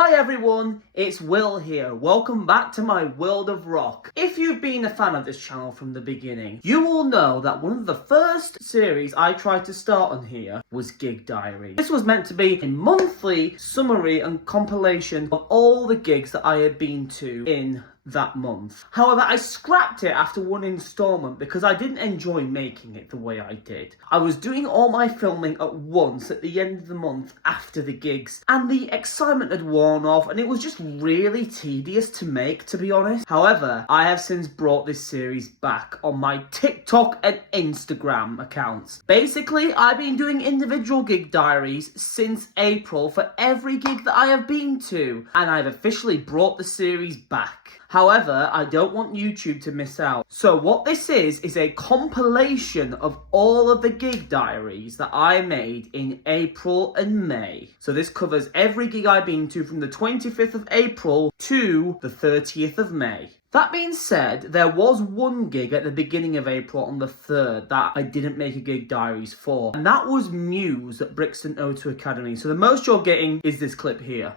Hi everyone, it's Will here. Welcome back to my world of rock. If you've been a fan of this channel from the beginning, you will know that one of the first series I tried to start on here was Gig Diaries. This was meant to be a monthly summary and compilation of all the gigs that I had been to in that month. However, I scrapped it after one installment because I didn't enjoy making it the way I did. I was doing all my filming at once at the end of the month after the gigs, and the excitement had worn off and it was just really tedious to make, to be honest. However, I have since brought this series back on my TikTok and Instagram accounts. Basically, I've been doing individual gig diaries since April for every gig that I have been to, and I've officially brought the series back. However, I don't want YouTube to miss out. So what this is a compilation of all of the gig diaries that I made in April and May. So this covers every gig I've been to from the 25th of April to the 30th of May. That being said, there was one gig at the beginning of April on the 3rd that I didn't make a gig diaries for, and that was Muse at Brixton O2 Academy. So the most you're getting is this clip here.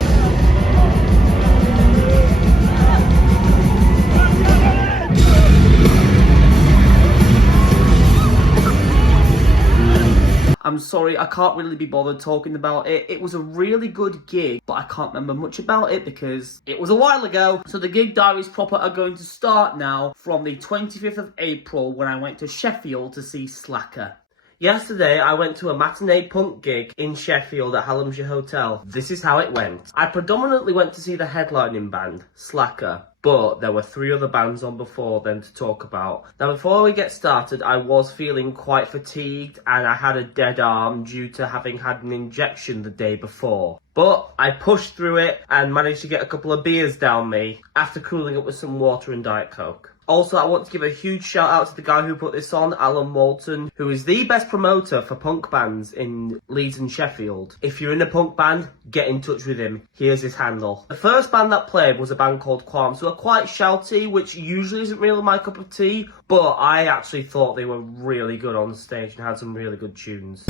I'm sorry, I can't really be bothered talking about it. It was a really good gig, but I can't remember much about it because it was a while ago. So the gig diaries proper are going to start now from the 25th of April when I went to Sheffield to see Slacker. Yesterday, I went to a matinee punk gig in Sheffield at Hallamshire Hotel. This is how it went. I predominantly went to see the headlining band, Slacker, but there were 3 other bands on before them to talk about. Now, before we get started, I was feeling quite fatigued and I had a dead arm due to having had an injection the day before. But I pushed through it and managed to get a couple of beers down me after cooling up with some water and Diet Coke. Also, I want to give a huge shout out to the guy who put this on, Alan Walton, who is the best promoter for punk bands in Leeds and Sheffield. If you're in a punk band, get in touch with him. Here's his handle. The first band that played was a band called Qualms, who are quite shouty, which usually isn't really my cup of tea, but I actually thought they were really good on stage and had some really good tunes.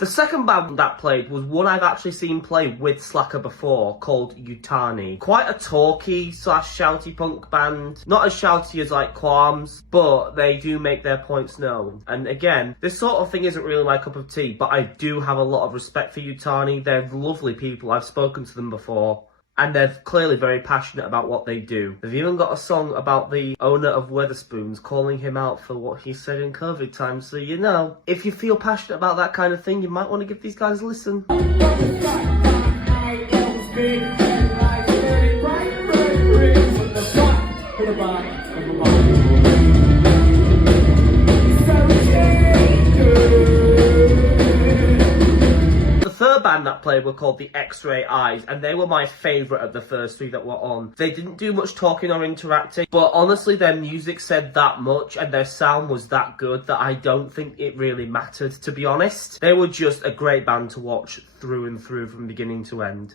The second band that played was one I've actually seen play with Slacker before, called Utani. Quite a talky / shouty punk band. Not as shouty as like Qualms, but they do make their points known. And again, this sort of thing isn't really my cup of tea, but I do have a lot of respect for Utani. They're lovely people. I've spoken to them before. And they're clearly very passionate about what they do. They've even got a song about the owner of Wetherspoons calling him out for what he said in COVID times. So, you know, if you feel passionate about that kind of thing, you might want to give these guys a listen. The third band that played were called the X-Ray Eyes, and they were my favourite of the first 3 that were on. They didn't do much talking or interacting, but honestly their music said that much and their sound was that good that I don't think it really mattered, to be honest. They were just a great band to watch through and through from beginning to end.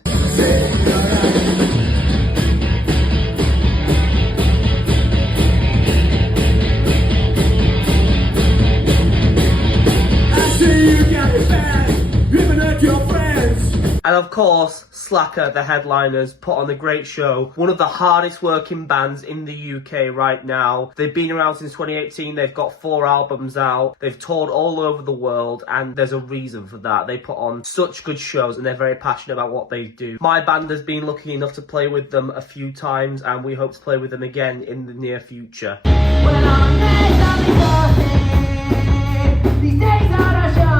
And of course, Slacker, the headliners, put on a great show. One of the hardest working bands in the UK right now. They've been around since 2018. They've got 4 albums out. They've toured all over the world, and there's a reason for that. They put on such good shows and they're very passionate about what they do. My band has been lucky enough to play with them a few times, and we hope to play with them again in the near future. These days are a show.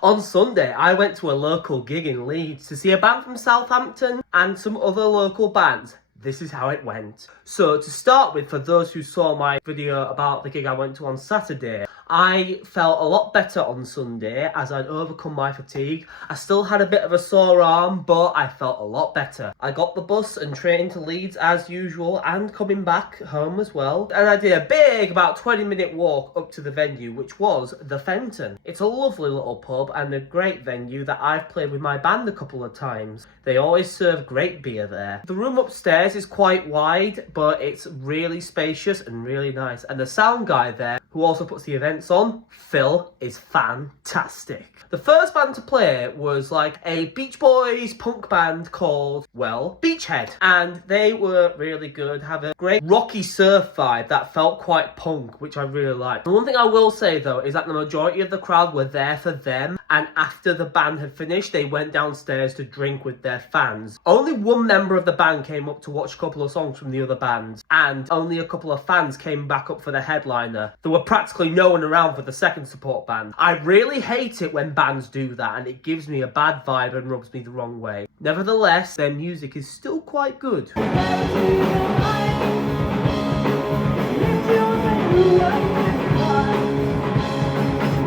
On Sunday, I went to a local gig in Leeds to see a band from Southampton and some other local bands. This is how it went. So to start with, for those who saw my video about the gig I went to on Saturday, I felt a lot better on Sunday as I'd overcome my fatigue. I still had a bit of a sore arm, but I felt a lot better. I got the bus and train to Leeds as usual and coming back home as well. And I did a big, about 20-minute walk up to the venue, which was the Fenton. It's a lovely little pub and a great venue that I've played with my band a couple of times. They always serve great beer there. The room upstairs is quite wide, but it's really spacious and really nice. And the sound guy there, who also puts the events on, Phil, is fantastic. The first band to play was like a Beach Boys punk band called, well, Beachhead. And they were really good, have a great rocky surf vibe that felt quite punk, which I really liked. The one thing I will say though is that the majority of the crowd were there for them, and after the band had finished, they went downstairs to drink with their fans. Only one member of the band came up to watch a couple of songs from the other bands, and only a couple of fans came back up for the headliner. There were practically no one around for the second support band. I really hate it when bands do that, and it gives me a bad vibe and rubs me the wrong way. Nevertheless, their music is still quite good.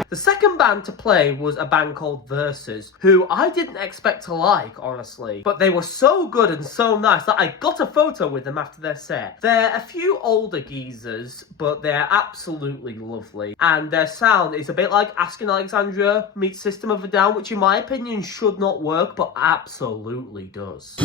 The second band to play was a band called Versus, who I didn't expect to like, honestly. But they were so good and so nice that I got a photo with them after their set. They're a few older geezers, but they're absolutely lovely. And their sound is a bit like Asking Alexandria meets System of a Down, which in my opinion should not work, but absolutely does.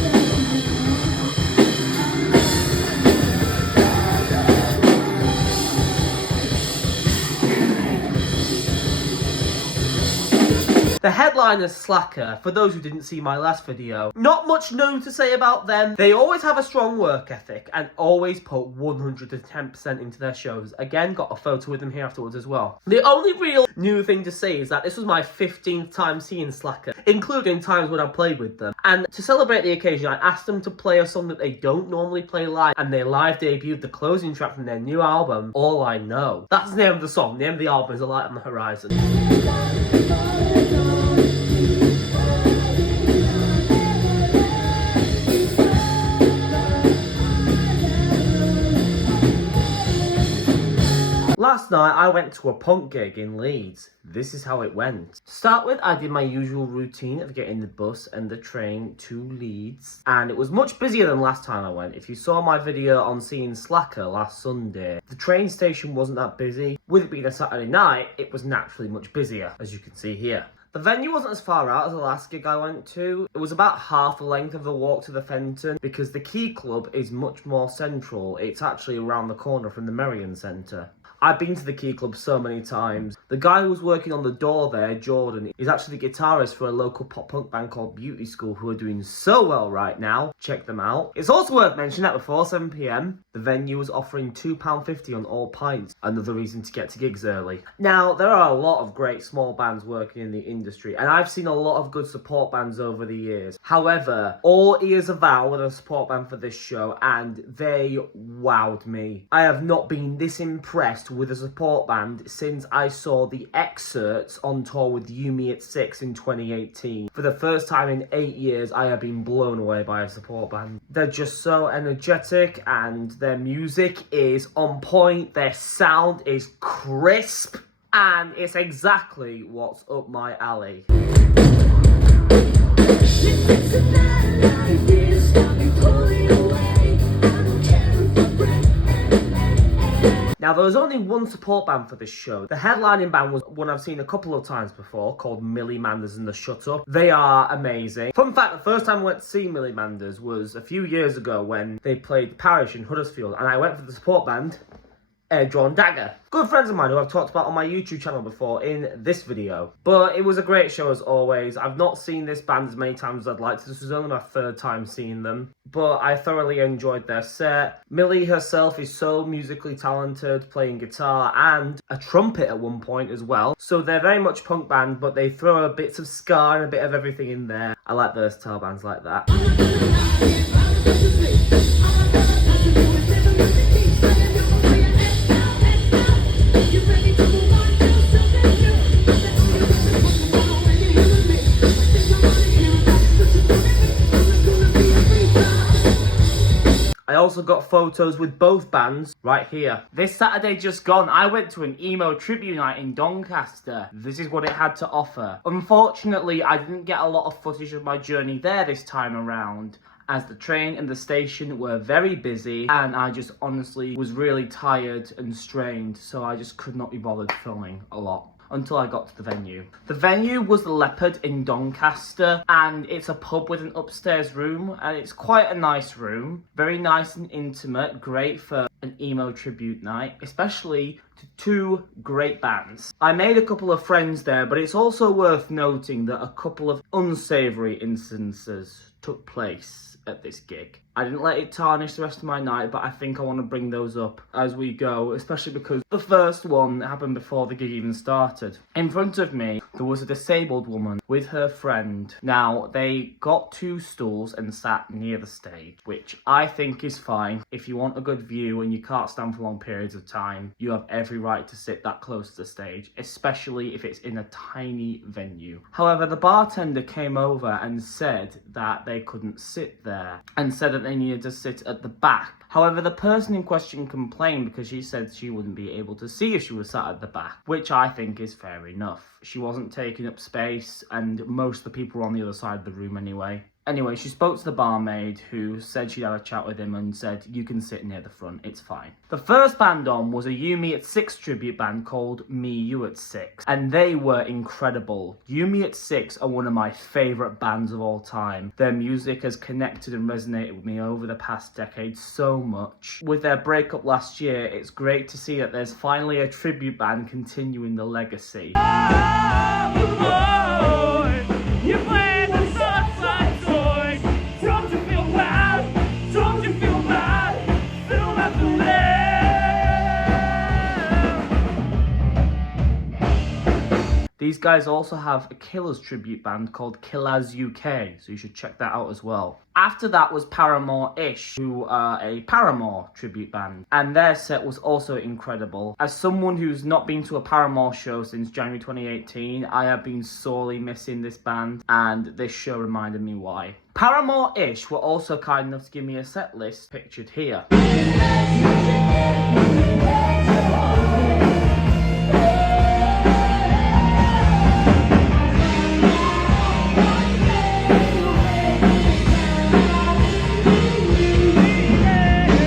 The headliner's Slacker, for those who didn't see my last video. Not much new to say about them. They always have a strong work ethic and always put 110% into their shows. Again, got a photo with them here afterwards as well. The only real new thing to say is that this was my 15th time seeing Slacker, including times when I played with them. And to celebrate the occasion, I asked them to play a song that they don't normally play live, and they live debuted the closing track from their new album, All I Know. That's the name of the song. The name of the album is A Light on the Horizon. Last night I went to a punk gig in Leeds. This is how it went. To start with, I did my usual routine of getting the bus and the train to Leeds, and it was much busier than last time I went. If you saw my video on seeing Slacker last Sunday, the train station wasn't that busy. With it being a Saturday night, it was naturally much busier, as you can see here. The venue wasn't as far out as the last gig I went to. It was about half the length of the walk to the Fenton, because the Key Club is much more central. It's actually around the corner from the Merrion Centre. I've been to the Key Club so many times. The guy who was working on the door there, Jordan, is actually the guitarist for a local pop-punk band called Beauty School, who are doing so well right now. Check them out. It's also worth mentioning that before 7 PM, the venue was offering £2.50 on all pints. Another reason to get to gigs early. Now, there are a lot of great small bands working in the industry, and I've seen a lot of good support bands over the years. However, All Ears Avow were the support band for this show, and they wowed me. I have not been this impressed with a support band since I saw the Excerpts on tour with Yumi at 6 in 2018. For the first time in 8 years, I have been blown away by a support band. They're just so energetic, and their music is on point, their sound is crisp, and it's exactly what's up my alley. Now, there was only one support band for this show. The headlining band was one I've seen a couple of times before, called Millie Manders and the Shut Up. They are amazing. Fun fact, the first time I went to see Millie Manders was a few years ago when they played the Parish in Huddersfield, and I went for the support band, Drawn Dagger. Good friends of mine who I've talked about on my YouTube channel before in this video. But it was a great show as always. I've not seen this band as many times as I'd like to. This was only my third time seeing them, but I thoroughly enjoyed their set. Millie herself is so musically talented, playing guitar and a trumpet at one point as well. So they're very much punk band, but they throw a bits of ska and a bit of everything in there. I like versatile bands like that. I also also got photos with both bands right here. This Saturday just gone, I went to an emo tribute night in Doncaster. This is what it had to offer. Unfortunately, I didn't get a lot of footage of my journey there this time around, as the train and the station were very busy and I just honestly was really tired and strained, so I just could not be bothered filming a lot until I got to the venue. The venue was the Leopard in Doncaster, and it's a pub with an upstairs room, and it's quite a nice room. Very nice and intimate, great for an emo tribute night, especially to two great bands. I made a couple of friends there, but it's also worth noting that a couple of unsavoury instances took place at this gig. I didn't let it tarnish the rest of my night, but I think I want to bring those up as we go, especially because the first one happened before the gig even started. In front of me, there was a disabled woman with her friend. Now, they got two stools and sat near the stage, which I think is fine. If you want a good view and you can't stand for long periods of time, you have every right to sit that close to the stage, especially if it's in a tiny venue. However, the bartender came over and said that they couldn't sit there, and said that they needed to sit at the back. However, the person in question complained because she said she wouldn't be able to see if she was sat at the back, which I think is fair enough. She wasn't taking up space, and most of the people were on the other side of the room anyway. Anyway, she spoke to the barmaid, who said she'd had a chat with him and said, you can sit near the front, it's fine. The first band on was a You Me at 6 tribute band called Me You at 6, and they were incredible. You Me at 6 are one of my favourite bands of all time. Their music has connected and resonated with me over the past decade so much. With their breakup last year, it's great to see that there's finally a tribute band continuing the legacy. You play the Southside Toys. Don't you feel bad? Don't you feel bad? Feel that the These guys also have a Killers tribute band called Killers UK, so you should check that out as well. After that was Paramore-ish, who are a Paramore tribute band, and their set was also incredible. As someone who's not been to a Paramore show since January 2018, I have been sorely missing this band, and this show reminded me why. Paramore-ish were also kind enough to give me a set list pictured here.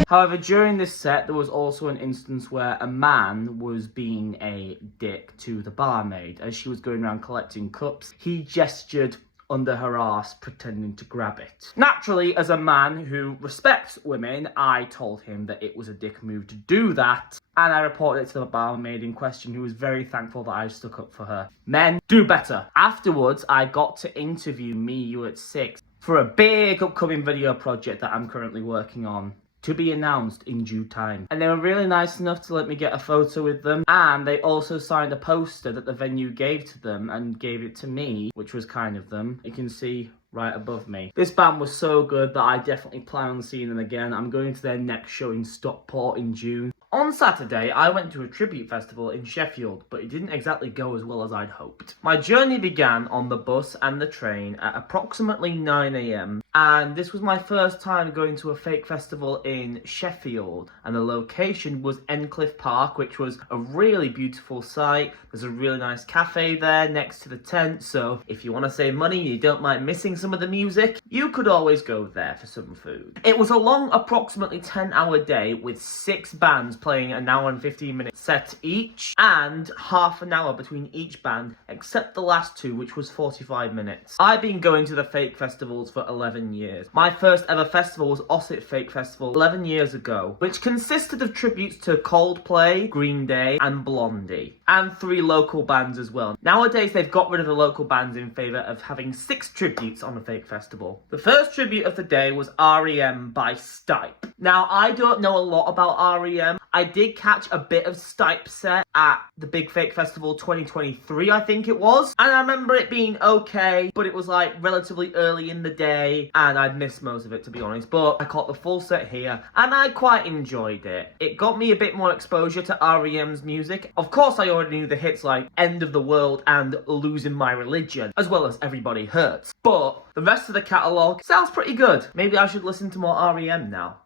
However, during this set, there was also an instance where a man was being a dick to the barmaid. As she was going around collecting cups, he gestured under her arse, pretending to grab it. Naturally, as a man who respects women, I told him that it was a dick move to do that, and I reported it to the barmaid in question, who was very thankful that I stuck up for her. Men, do better. Afterwards, I got to interview Me You at 6 for a big upcoming video project that I'm currently working on, to be announced in due time. And they were really nice enough to let me get a photo with them, and they also signed a poster that the venue gave to them and gave it to me, which was kind of them. You can see right above me. This band was so good that I definitely plan on seeing them again. I'm going to their next show in Stockport in June. On Saturday, I went to a tribute festival in Sheffield, but it didn't exactly go as well as I'd hoped. My journey began on the bus and the train at approximately 9 AM, and this was my first time going to a fake festival in Sheffield, and the location was Endcliffe Park, which was a really beautiful site. There's a really nice cafe there next to the tent, so if you want to save money and you don't mind missing some of the music, you could always go there for some food. It was a long, approximately 10-hour day with 6 bands playing an hour and 15-minute set each, and half an hour between each band, except the last two, which was 45 minutes. I've been going to the fake festivals for 11 years. My first ever festival was Ossett Fake Festival 11 years ago, which consisted of tributes to Coldplay, Green Day, and Blondie, and 3 local bands as well. Nowadays, they've got rid of the local bands in favour of having 6 tributes on the fake festival. The first tribute of the day was REM by Stipe. Now, I don't know a lot about REM. I did catch a bit of Stipe's set at the Big Fake Festival 2023, I think it was. And I remember it being okay, but it was like relatively early in the day, and I'd missed most of it, to be honest. But I caught the full set here, and I quite enjoyed it. It got me a bit more exposure to REM's music. Of course, I already knew the hits like End of the World and Losing My Religion, as well as Everybody Hurts. But the rest of the catalogue sounds pretty good. Maybe I should listen to more REM now.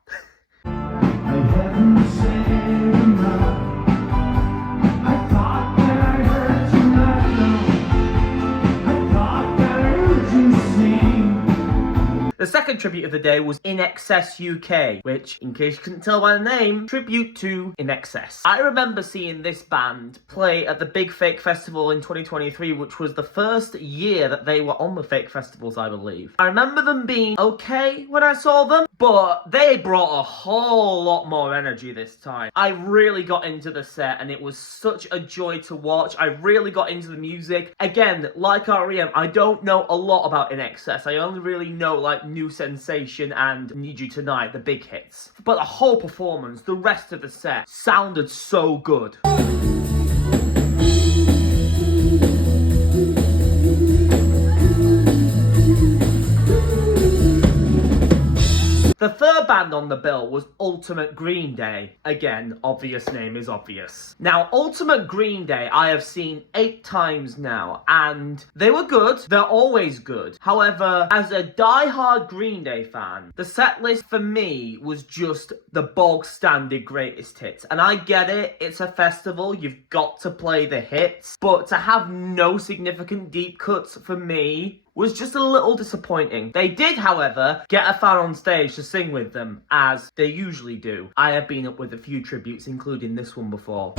The second tribute of the day was In Excess UK, which, in case you couldn't tell by the name, tribute to In Excess. I remember seeing this band play at the Big Fake Festival in 2023, which was the first year that they were on the Fake Festivals, I believe. I remember them being okay when I saw them, but they brought a whole lot more energy this time. I really got into the set and it was such a joy to watch. I really got into the music. Again, like REM, I don't know a lot about In Excess. I only really know like New Sensation and Need You Tonight, the big hits. But the whole performance, the rest of the set, sounded so good. The third band on the bill was Ultimate Green Day. Again, obvious name is obvious. Now, Ultimate Green Day I have seen 8 times now, and they were good. They're always good. However, as a die-hard Green Day fan, the set list for me was just the bog standard greatest hits. And I get it, it's a festival, you've got to play the hits, but to have no significant deep cuts for me was just a little disappointing. They did, however, get a fan on stage to sing with them, as they usually do. I have been up with a few tributes, including this one before.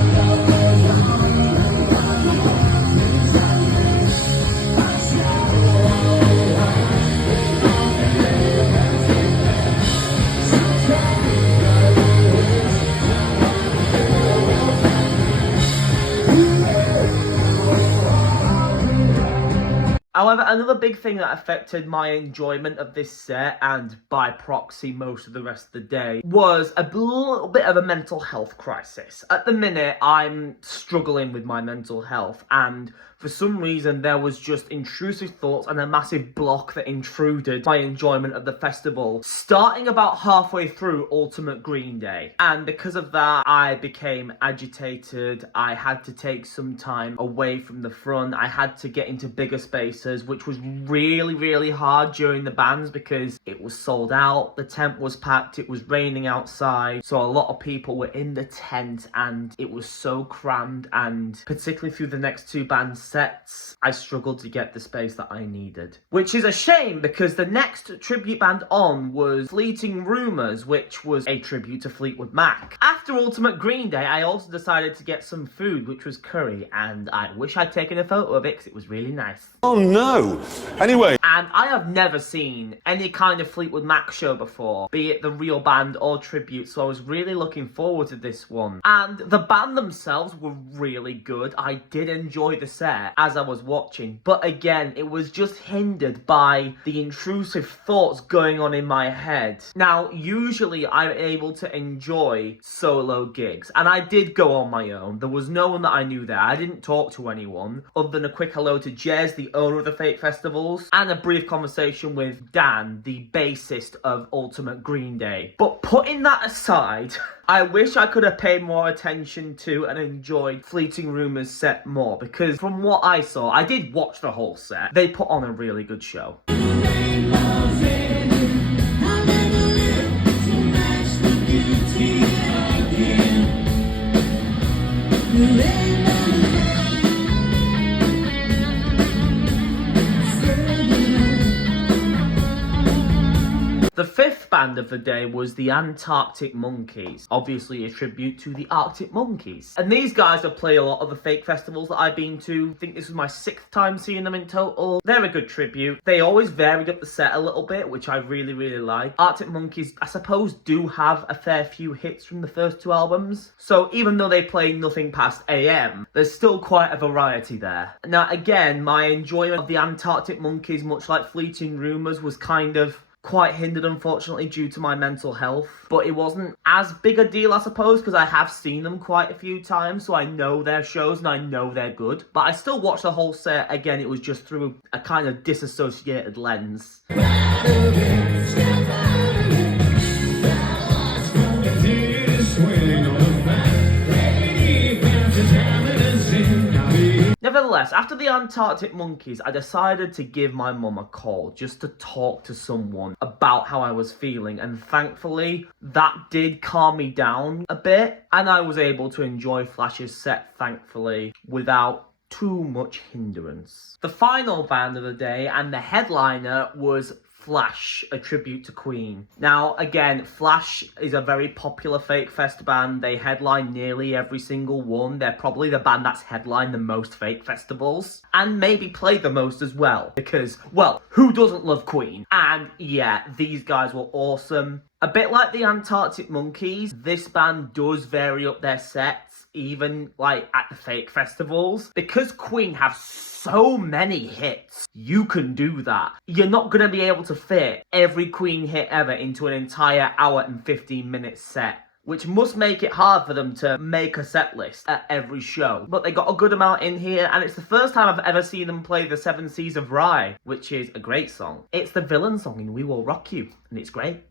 However, another big thing that affected my enjoyment of this set, and by proxy most of the rest of the day, was a little bit of a mental health crisis. At the minute, I'm struggling with my mental health, and for some reason there was just intrusive thoughts and a massive block that intruded my enjoyment of the festival, starting about halfway through Ultimate Green Day. And because of that, I became agitated. I had to take some time away from the front. I had to get into bigger spaces, which was really hard during the bands because it was sold out, the tent was packed, it was raining outside, so a lot of people were in the tent and it was so crammed, and particularly through the next 2 band sets, I struggled to get the space that I needed. Which is a shame because the next tribute band on was Fleeting Rumours, which was a tribute to Fleetwood Mac. After Ultimate Green Day, I also decided to get some food, which was curry, and I wish I'd taken a photo of it because it was really nice. Oh no! Anyway. And I have never seen any kind of Fleetwood Mac show before, be it the real band or tribute, so I was really looking forward to this one. And the band themselves were really good. I did enjoy the set as I was watching, but again, it was just hindered by the intrusive thoughts going on in my head. Now, usually I'm able to enjoy solo gigs, and I did go on my own. There was no one that I knew there. I didn't talk to anyone other than a quick hello to Jez, the owner of the Fake Festivals, and a brief conversation with Dan, the bassist of Ultimate Green Day. But putting that aside, I wish I could have paid more attention to and enjoyed Fleeting Rumours set more, because from what I saw, I did watch the whole set. They put on a really good show. The fifth band of the day was the Antarctic Monkeys, obviously a tribute to the Arctic Monkeys. And these guys have played a lot of the fake festivals that I've been to. I think this was my 6th time seeing them in total. They're a good tribute. They always varied up the set a little bit, which I really like. Arctic Monkeys, I suppose, do have a fair few hits from the first 2 albums. So even though they play nothing past AM, there's still quite a variety there. Now again, my enjoyment of the Antarctic Monkeys, much like Fleeting Rumours, was kind of quite hindered, unfortunately, due to my mental health. But it wasn't as big a deal, I suppose, because I have seen them quite a few times, so I know their shows and I know they're good. But I still watched the whole set. Again, it was just through a kind of disassociated lens. Nevertheless, after the Antarctic Monkeys, I decided to give my mum a call just to talk to someone about how I was feeling, and thankfully that did calm me down a bit, and I was able to enjoy Flash's set, thankfully, without too much hindrance. The final band of the day and the headliner was Flash, a tribute to Queen. Now, again, Flash is a very popular Fake Fest band. They headline nearly every single one. They're probably the band that's headlined the most Fake Festivals. And maybe played the most as well. Because, well, who doesn't love Queen? And yeah, these guys were awesome. A bit like the Antarctic Monkeys, this band does vary up their sets, even like at the Fake Festivals. Because Queen have so many hits, you can do that. You're not going to be able to fit every Queen hit ever into an entire hour and 15-minute set, which must make it hard for them to make a set list at every show. But they got a good amount in here, and it's the first time I've ever seen them play the Seven Seas of Rye, which is a great song. It's the villain song in We Will Rock You, and it's great.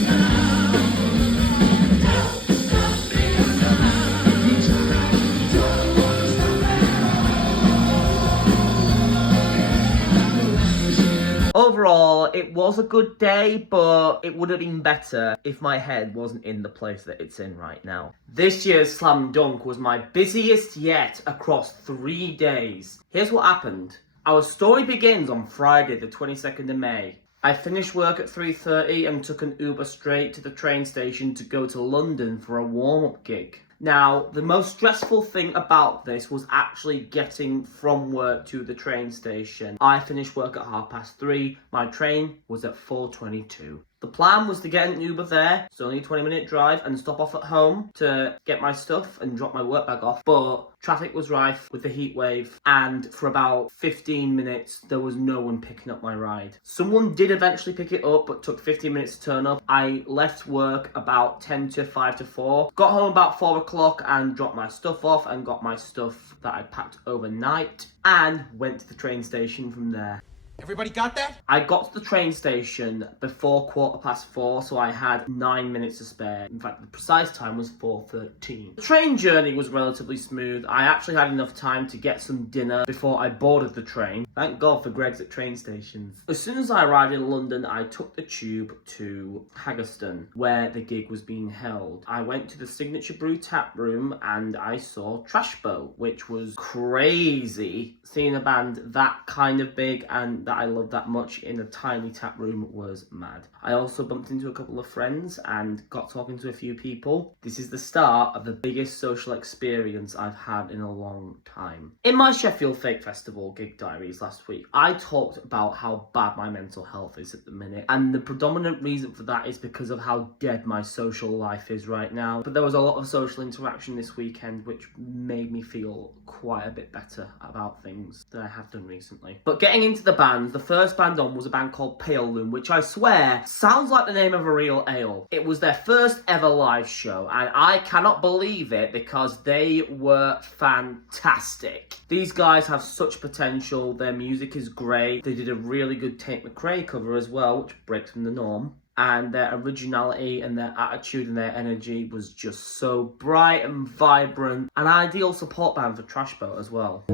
Overall, it was a good day, but it would have been better if my head wasn't in the place that it's in right now. This year's Slam Dunk was my busiest yet across 3 days. Here's what happened. Our story begins on Friday, the 22nd of May. I finished work at 3:30 and took an Uber straight to the train station to go to London for a warm-up gig. Now, the most stressful thing about this was actually getting from work to the train station. I finished work at 3:30. My train was at 4:22. The plan was to get an Uber there, it's only a 20-minute drive, and stop off at home to get my stuff and drop my work bag off. But traffic was rife with the heat wave, and for about 15 minutes, there was no one picking up my ride. Someone did eventually pick it up, but took 15 minutes to turn up. I left work about 10 to 5 to 4, got home about 4 o'clock and dropped my stuff off and got my stuff that I packed overnight and went to the train station from there. Everybody got that? I got to the train station before 4:15, so I had 9 minutes to spare. In fact, the precise time was 4:13. The train journey was relatively smooth. I actually had enough time to get some dinner before I boarded the train. Thank God for Greggs at train stations. As soon as I arrived in London, I took the tube to Haggerston, where the gig was being held. I went to the Signature Brew tap room and I saw Trash Boat, which was crazy. Seeing a band that kind of big and that I love that much in a tiny tap room was mad. I also bumped into a couple of friends and got talking to a few people. This is the start of the biggest social experience I've had in a long time. In my Sheffield Fake Festival gig diaries last week, I talked about how bad my mental health is at the minute, and the predominant reason for that is because of how dead my social life is right now. But there was a lot of social interaction this weekend which made me feel quite a bit better about things that I have done recently. But getting into the band, the first band on was a band called Pale Loom, which I swear sounds like the name of a real ale. It was their first ever live show, and I cannot believe it because they were fantastic. These guys have such potential, their music is great. They did a really good Tate McRae cover as well, which breaks from the norm. And their originality and their attitude and their energy was just so bright and vibrant. An ideal support band for Trash Boat as well.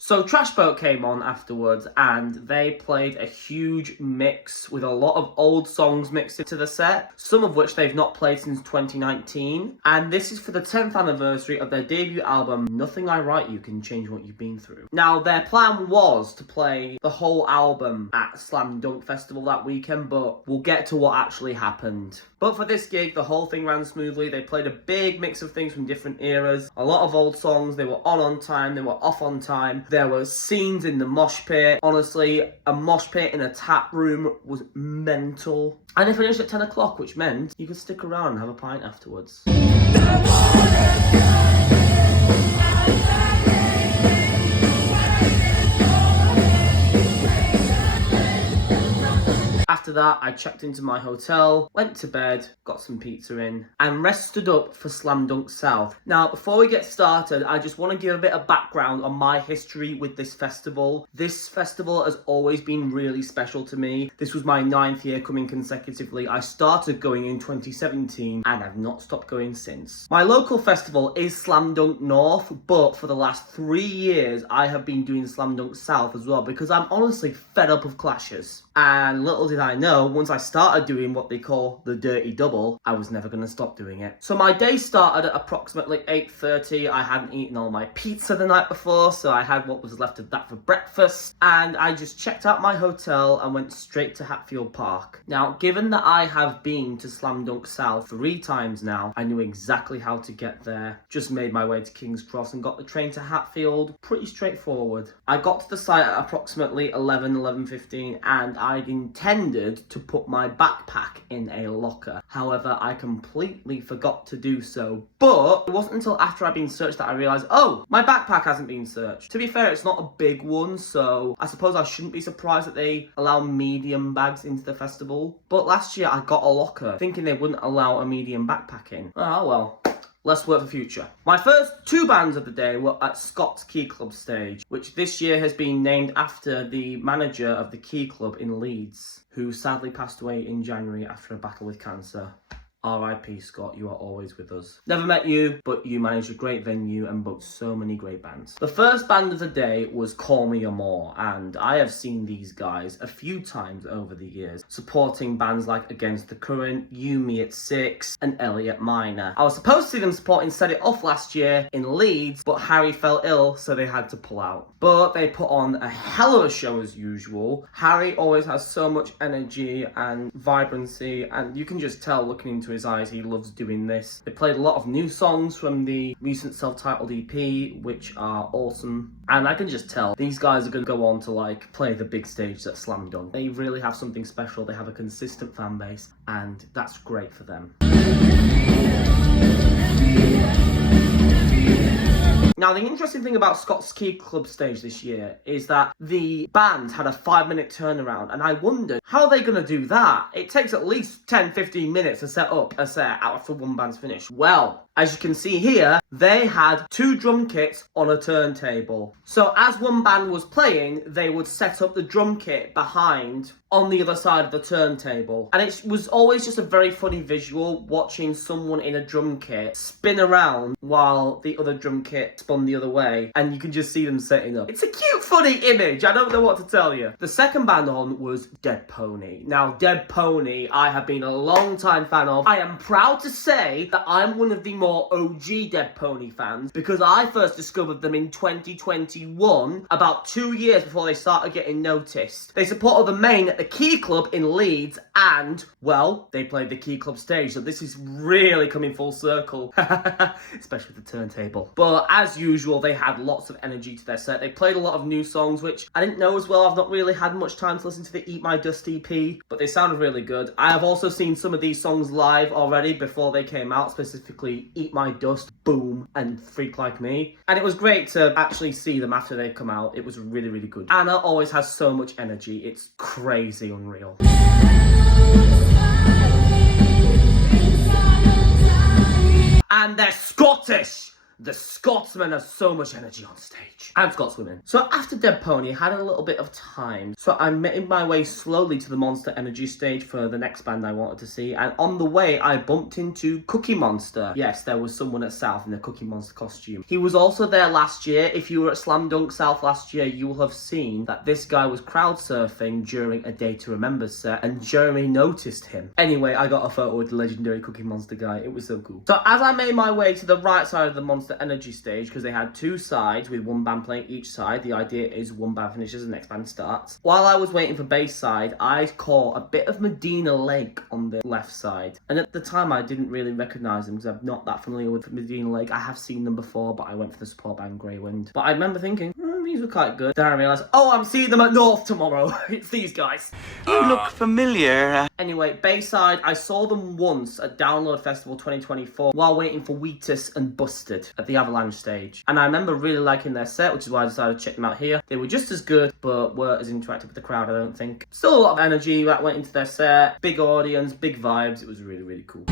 So Trash Boat came on afterwards and they played a huge mix with a lot of old songs mixed into the set, some of which they've not played since 2019. And this is for the 10th anniversary of their debut album, Nothing I Write You Can Change What You've Been Through. Now, their plan was to play the whole album at Slam Dunk Festival that weekend, but we'll get to what actually happened. But for this gig, the whole thing ran smoothly. They played a big mix of things from different eras, a lot of old songs. They were on time, they were off on time. There were scenes in the mosh pit. Honestly, a mosh pit in a tap room was mental. And it finished at 10 o'clock, which meant you could stick around and have a pint afterwards. After that, I checked into my hotel, went to bed, got some pizza in, and rested up for Slam Dunk South. Now, before we get started, I just want to give a bit of background on my history with this festival. This festival has always been really special to me. This was my 9th year coming consecutively. I started going in 2017, and I've not stopped going since. My local festival is Slam Dunk North, but for the last 3 years, I have been doing Slam Dunk South as well, because I'm honestly fed up of clashes. And little did I I know once I started doing what they call the dirty double, I was never going to stop doing it. So my day started at approximately 8:30. I hadn't eaten all my pizza the night before, so I had what was left of that for breakfast, and I just checked out my hotel and went straight to Hatfield Park. Now, given that I have been to Slam Dunk South 3 times now, I knew exactly how to get there. Just made my way to King's Cross and got the train to Hatfield. Pretty straightforward. I got to the site at approximately 11:15, and I intended to put my backpack in a locker. However, I completely forgot to do so. But it wasn't until after I'd been searched that I realised, oh, my backpack hasn't been searched. To be fair, it's not a big one, so I suppose I shouldn't be surprised that they allow medium bags into the festival. But last year I got a locker, thinking they wouldn't allow a medium backpack in. Oh well. Let's work for future. My first 2 bands of the day were at Scott's Key Club stage, which this year has been named after the manager of the Key Club in Leeds, who sadly passed away in January after a battle with cancer. R.I.P. Scott, you are always with us. Never met you, but you managed a great venue and booked so many great bands. The first band of the day was Call Me Amore, and I have seen these guys a few times over the years, supporting bands like Against the Current, You Me at 6, and Elliot Minor. I was supposed to see them supporting Set It Off last year in Leeds, but Harry fell ill, so they had to pull out. But they put on a hell of a show as usual. Harry always has so much energy and vibrancy, and you can just tell looking into his eyes he loves doing this. They played a lot of new songs from the recent self-titled EP, which are awesome, and I can just tell these guys are going to go on to like play the big stage at Slam Dunk. They really have something special. They have a consistent fan base, and that's great for them. Now, the interesting thing about Scott's Key Club stage this year is that the band had a 5-minute turnaround, and I wondered, how are they going to do that? It takes at least 10-15 minutes to set up a set after one band's finished. Well, as you can see here, they had 2 drum kits on a turntable. So as one band was playing, they would set up the drum kit behind on the other side of the turntable. And it was always just a very funny visual watching someone in a drum kit spin around while the other drum kit spun the other way, and you can just see them setting up. It's a cute, funny image. I don't know what to tell you. The second band on was Dead Pony. Now, Dead Pony, I have been a long time fan of. I am proud to say that I'm one of the more OG Dead Pony fans, because I first discovered them in 2021, about 2 years before they started getting noticed. They supported the Main at the Key Club in Leeds, and, well, they played the Key Club stage, so this is really coming full circle, especially with the turntable. But as usual, they had lots of energy to their set. They played a lot of new songs, which I didn't know as well. I've not really had much time to listen to the Eat My Dust EP, but they sounded really good. I have also seen some of these songs live already before they came out, specifically Eat My Dust, Boom, and Freak Like Me. And it was great to actually see them after they come out. It was really, really good. Anna always has so much energy. It's crazy unreal. And they're Scottish! The Scotsmen have so much energy on stage. And Scotswomen. So after Dead Pony, I had a little bit of time. So I made my way slowly to the Monster Energy stage for the next band I wanted to see. And on the way, I bumped into Cookie Monster. Yes, there was someone at South in a Cookie Monster costume. He was also there last year. If you were at Slam Dunk South last year, you will have seen that this guy was crowd surfing during a Day to Remember set, and Jeremy noticed him. Anyway, I got a photo with the legendary Cookie Monster guy. It was so cool. So as I made my way to the right side of the Monster Energy stage, because they had 2 sides with one band playing each side. The idea is one band finishes, the next band starts. While I was waiting for bass side, I caught a bit of Medina Lake on the left side. And at the time, I didn't really recognise them because I'm not that familiar with Medina Lake. I have seen them before, but I went for the support band Grey Wind. But I remember thinking, these were quite good. Then I realised, oh, I'm seeing them at North tomorrow. It's these guys. You look familiar. Anyway, Bayside, I saw them once at Download Festival 2024 while waiting for Wheatus and Busted at the Avalanche stage. And I remember really liking their set, which is why I decided to check them out here. They were just as good, but weren't as interactive with the crowd, I don't think. Still a lot of energy that went into their set. Big audience, big vibes. It was really, really cool.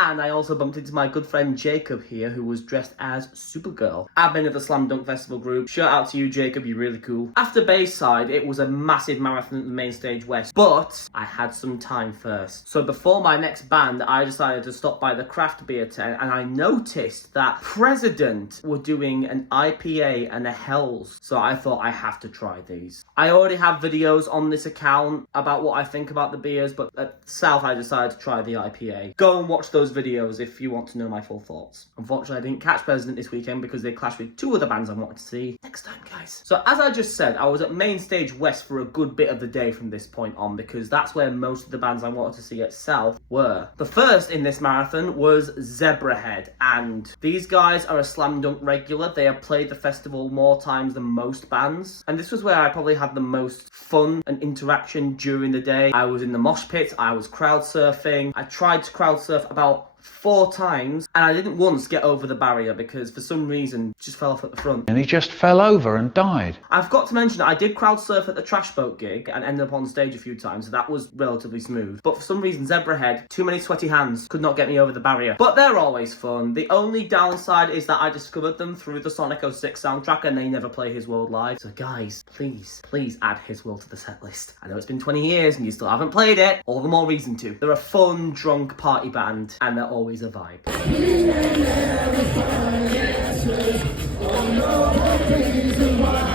And I also bumped into my good friend Jacob here, who was dressed as Supergirl. Admin of the Slam Dunk Festival group. Shout out to you, Jacob, you're really cool. After Bayside, it was a massive marathon at the main stage west, but I had some time first. So before my next band, I decided to stop by the craft beer tent, and I noticed that President were doing an IPA and a Hells. So I thought I have to try these. I already have videos on this account about what I think about the beers, but at South I decided to try the IPA. Go and watch those videos if you want to know my full thoughts. Unfortunately, I didn't catch President this weekend because they clashed with two other bands I wanted to see. Next time, guys. So as I just said, I was at Main Stage West for a good bit of the day from this point on because that's where most of the bands I wanted to see at South were. The first in this marathon was Zebrahead, and these guys are a Slam Dunk regular. They have played the festival more times than most bands, and this was where I probably had the most fun and interaction during the day. I was in the mosh pit, I was crowd surfing. I tried to crowd surf about 4 times, and I didn't once get over the barrier because for some reason it just fell off at the front. And he just fell over and died. I've got to mention that I did crowd surf at the Trash Boat gig and ended up on stage a few times, so that was relatively smooth. But for some reason, Zebrahead, too many sweaty hands, could not get me over the barrier. But they're always fun. The only downside is that I discovered them through the Sonic 06 soundtrack and they never play His World live. So guys, please add His World to the set list. I know it's been 20 years and you still haven't played it. All the more reason to. They're a fun, drunk party band and they're always a vibe.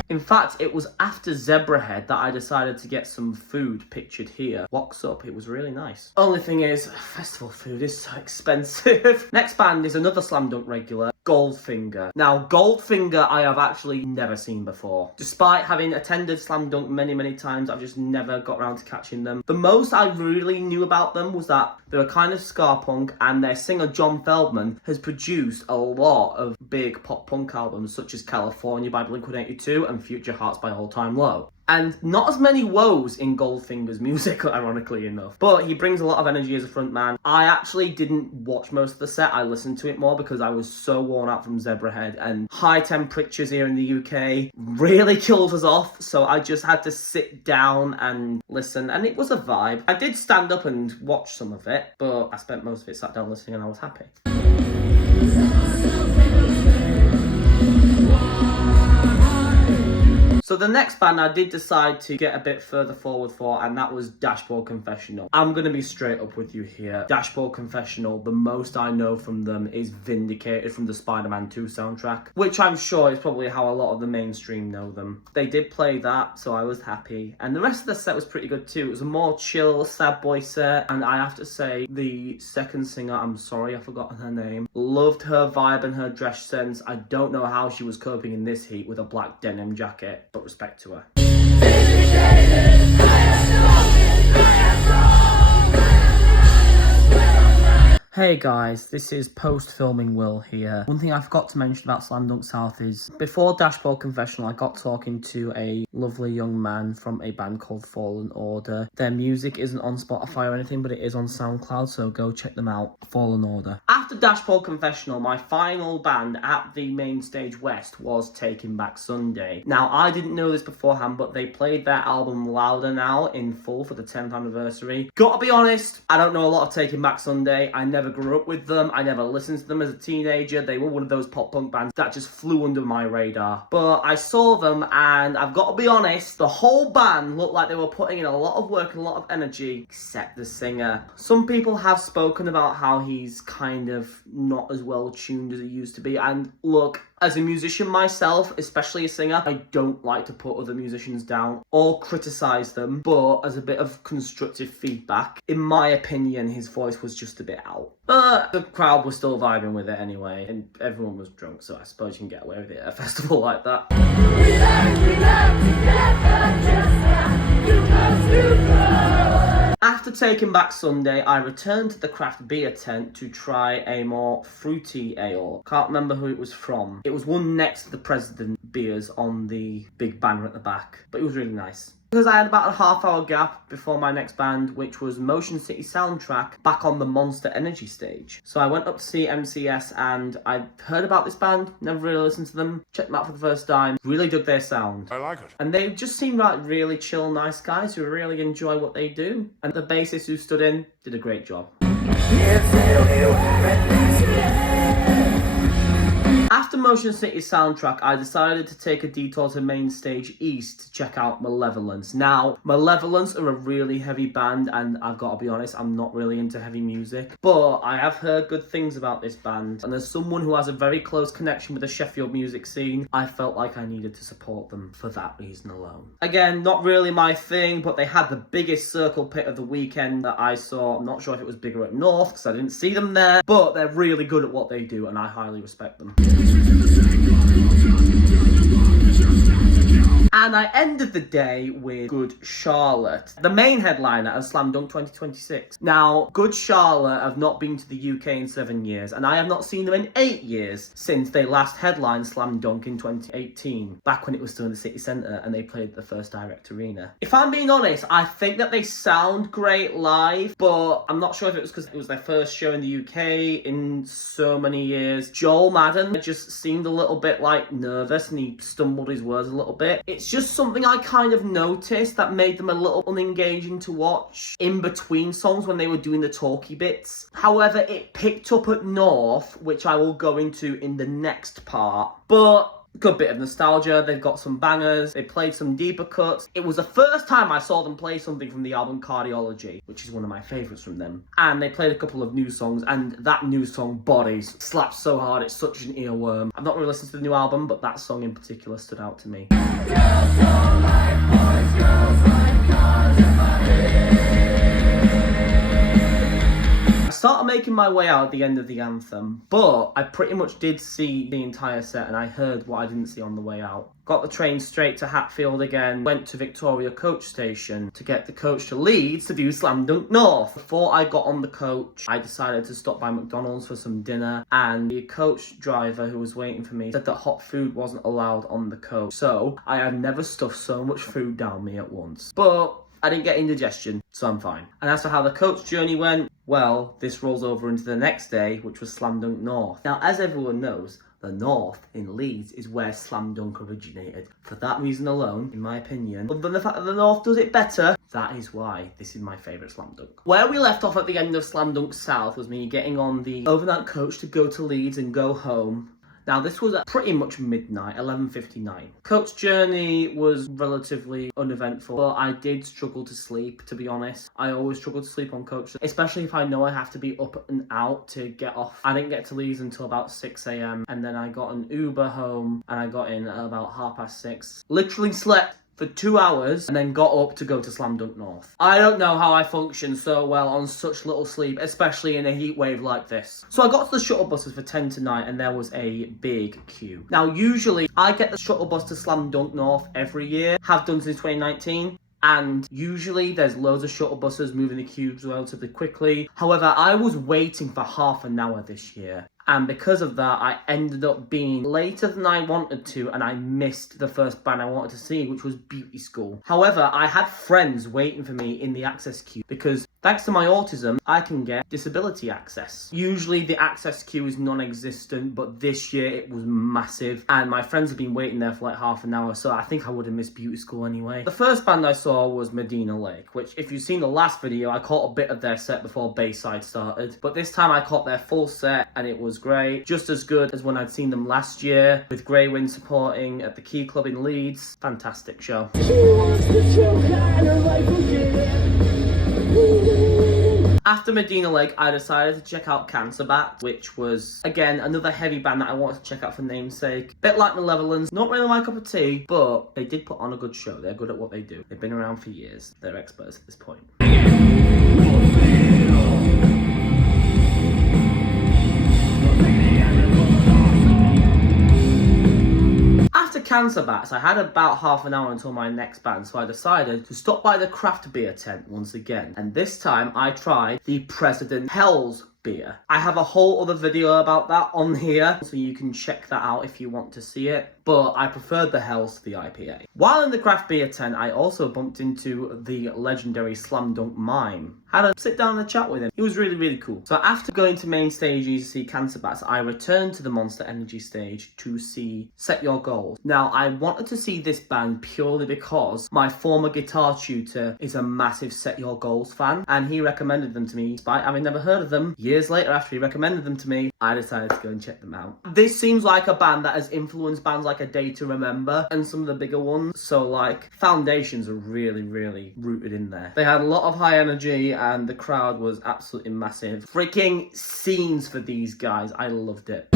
In fact, it was after Zebrahead that I decided to get some food pictured here. Wok's up, it was really nice. Only thing is, festival food is so expensive. Next band is another Slam Dunk regular, Goldfinger. Now, Goldfinger I have actually never seen before. Despite having attended Slam Dunk many times, I've just never got around to catching them. The most I really knew about them was that they were kind of ska punk, and their singer John Feldman has produced a lot of big pop punk albums such as California by Blink-182 and Future Hearts by All Time Low. And not as many woes in Goldfinger's music, ironically enough. But he brings a lot of energy as a frontman. I actually didn't watch most of the set. I listened to it more because I was so worn out from Zebrahead. And high temperatures here in the UK really killed us off. So I just had to sit down and listen. And it was a vibe. I did stand up and watch some of it. But I spent most of it sat down listening and I was happy. So the next band I did decide to get a bit further forward for, and that was Dashboard Confessional. I'm going to be straight up with you here. Dashboard Confessional, the most I know from them is Vindicated from the Spider-Man 2 soundtrack, which I'm sure is probably how a lot of the mainstream know them. They did play that, so I was happy. And the rest of the set was pretty good too. It was a more chill, sad boy set, and I have to say, the second singer, I'm sorry, I've forgotten her name, loved her vibe and her dress sense. I don't know how she was coping in this heat with a black denim jacket, but respect to her. Hey guys, this is post-filming Will here. One thing I forgot to mention about Slam Dunk South is, before Dashboard Confessional, I got talking to a lovely young man from a band called Fallen Order. Their music isn't on Spotify or anything, but it is on SoundCloud, so go check them out, Fallen Order. After Dashboard Confessional, my final band at the Main Stage West was Taking Back Sunday. Now, I didn't know this beforehand, but they played their album Louder Now in full for the 10th anniversary. Gotta be honest, I don't know a lot of Taking Back Sunday. I never grew up with them. I never listened to them as a teenager. They were one of those pop punk bands that just flew under my radar. But I saw them and I've got to be honest, the whole band looked like they were putting in a lot of work and a lot of energy, except the singer. Some people have spoken about how he's kind of not as well tuned as he used to be. And look, as a musician myself, especially a singer, I don't like to put other musicians down or criticize them, but as a bit of constructive feedback, in my opinion, his voice was just a bit out. But the crowd was still vibing with it anyway, and everyone was drunk, so I suppose you can get away with it at a festival like that. After Taking Back Sunday, I returned to the craft beer tent to try a more fruity ale. Can't remember who it was from. It was one next to the President beers on the big banner at the back, but it was really nice. Because I had about a half-hour gap before my next band, which was Motion City Soundtrack, back on the Monster Energy stage. So I went up to see MCS and I'd heard about this band, never really listened to them, checked them out for the first time, really dug their sound. I like it. And they just seemed like really chill, nice guys who really enjoy what they do. And the bassist who stood in did a great job. After Motion City soundtrack, I decided to take a detour to Main Stage East to check out Malevolence. Now, Malevolence are a really heavy band, and I've got to be honest, I'm not really into heavy music, but I have heard good things about this band, and as someone who has a very close connection with the Sheffield music scene, I felt like I needed to support them for that reason alone. Again, not really my thing, but they had the biggest circle pit of the weekend that I saw. I'm not sure if it was bigger at North, because I didn't see them there, but they're really good at what they do, and I highly respect them. And I ended the day with Good Charlotte, the main headliner of Slam Dunk 2026. Now, Good Charlotte have not been to the UK in 7 years, and I have not seen them in 8 years since they last headlined Slam Dunk in 2018, back when it was still in the city centre and they played the First Direct Arena. If I'm being honest, I think that they sound great live, but I'm not sure if it was because it was their first show in the UK in so many years. Joel Madden just seemed a little bit like nervous and he stumbled his words a little bit. It's just something I kind of noticed that made them a little unengaging to watch in between songs when they were doing the talky bits. However, it picked up at North, which I will go into in the next part. But good bit of nostalgia. They've got some bangers. They played some deeper cuts. It was the first time I saw them play something from the album Cardiology, which is one of my favourites from them. And they played a couple of new songs, and that new song, Bodies, slaps so hard. It's such an earworm. I've not really listened to the new album, but that song in particular stood out to me. Started making my way out at the end of the anthem, but I pretty much did see the entire set and I heard what I didn't see on the way out. Got the train straight to Hatfield again, went to Victoria coach station to get the coach to Leeds to do Slam Dunk North. Before I got on the coach, I decided to stop by McDonald's for some dinner, and the coach driver who was waiting for me said that hot food wasn't allowed on the coach. So I had never stuffed so much food down me at once. But I didn't get indigestion, so I'm fine. And as for how the coach journey went, well, this rolls over into the next day, which was Slam Dunk North. Now, as everyone knows, the North in Leeds is where Slam Dunk originated. For that reason alone, in my opinion, other than the fact that the North does it better, that is why this is my favourite Slam Dunk. Where we left off at the end of Slam Dunk South was me getting on the overnight coach to go to Leeds and go home. Now, this was at pretty much midnight, 11:59. Coach journey was relatively uneventful, but I did struggle to sleep, to be honest. I always struggle to sleep on coach, especially if I know I have to be up and out to get off. I didn't get to Leeds until about 6 a.m. and then I got an Uber home and I got in at about 6:30. Literally slept for 2 hours and then got up to go to Slam Dunk North. I don't know how I function so well on such little sleep, especially in a heat wave like this. So I got to the shuttle buses for 10 to 9 and there was a big queue. Now usually I get the shuttle bus to Slam Dunk North every year, have done since 2019. And usually there's loads of shuttle buses moving the queues relatively quickly. However, I was waiting for half an hour this year. And because of that, I ended up being later than I wanted to, and I missed the first band I wanted to see, which was Beauty School. However, I had friends waiting for me in the access queue because thanks to my autism, I can get disability access. Usually the access queue is non-existent, but this year it was massive, and my friends have been waiting there for like half an hour, so I think I would have missed Beauty School anyway. The first band I saw was Medina Lake, which if you've seen the last video, I caught a bit of their set before Bayside started, but this time I caught their full set, and it was great. Just as good as when I'd seen them last year, with Greywind supporting at the Key Club in Leeds. Fantastic show. After Medina Lake, I decided to check out Cancer Bat, which was, again, another heavy band that I wanted to check out for namesake. Bit like Malevolence, not really my cup of tea, but they did put on a good show. They're good at what they do. They've been around for years. They're experts at this point. After Cancer Bats, I had about half an hour until my next band, so I decided to stop by the craft beer tent once again. And this time I tried the President Hell's beer. I have a whole other video about that on here, so you can check that out if you want to see it, but I preferred the Hells to the IPA. While in the craft beer tent, I also bumped into the legendary Slam Dunk Mime. Had a sit down and a chat with him. He was really, really cool. So after going to main stage to see Cancer Bats, I returned to the Monster Energy stage to see Set Your Goals. Now, I wanted to see this band purely because my former guitar tutor is a massive Set Your Goals fan, and he recommended them to me. Despite having never heard of them, years later after he recommended them to me, I decided to go and check them out. This seems like a band that has influenced bands like A Day to Remember and some of the bigger ones. So like Foundations are really, really rooted in there. They had a lot of high energy and the crowd was absolutely massive. Freaking scenes for these guys. I loved it.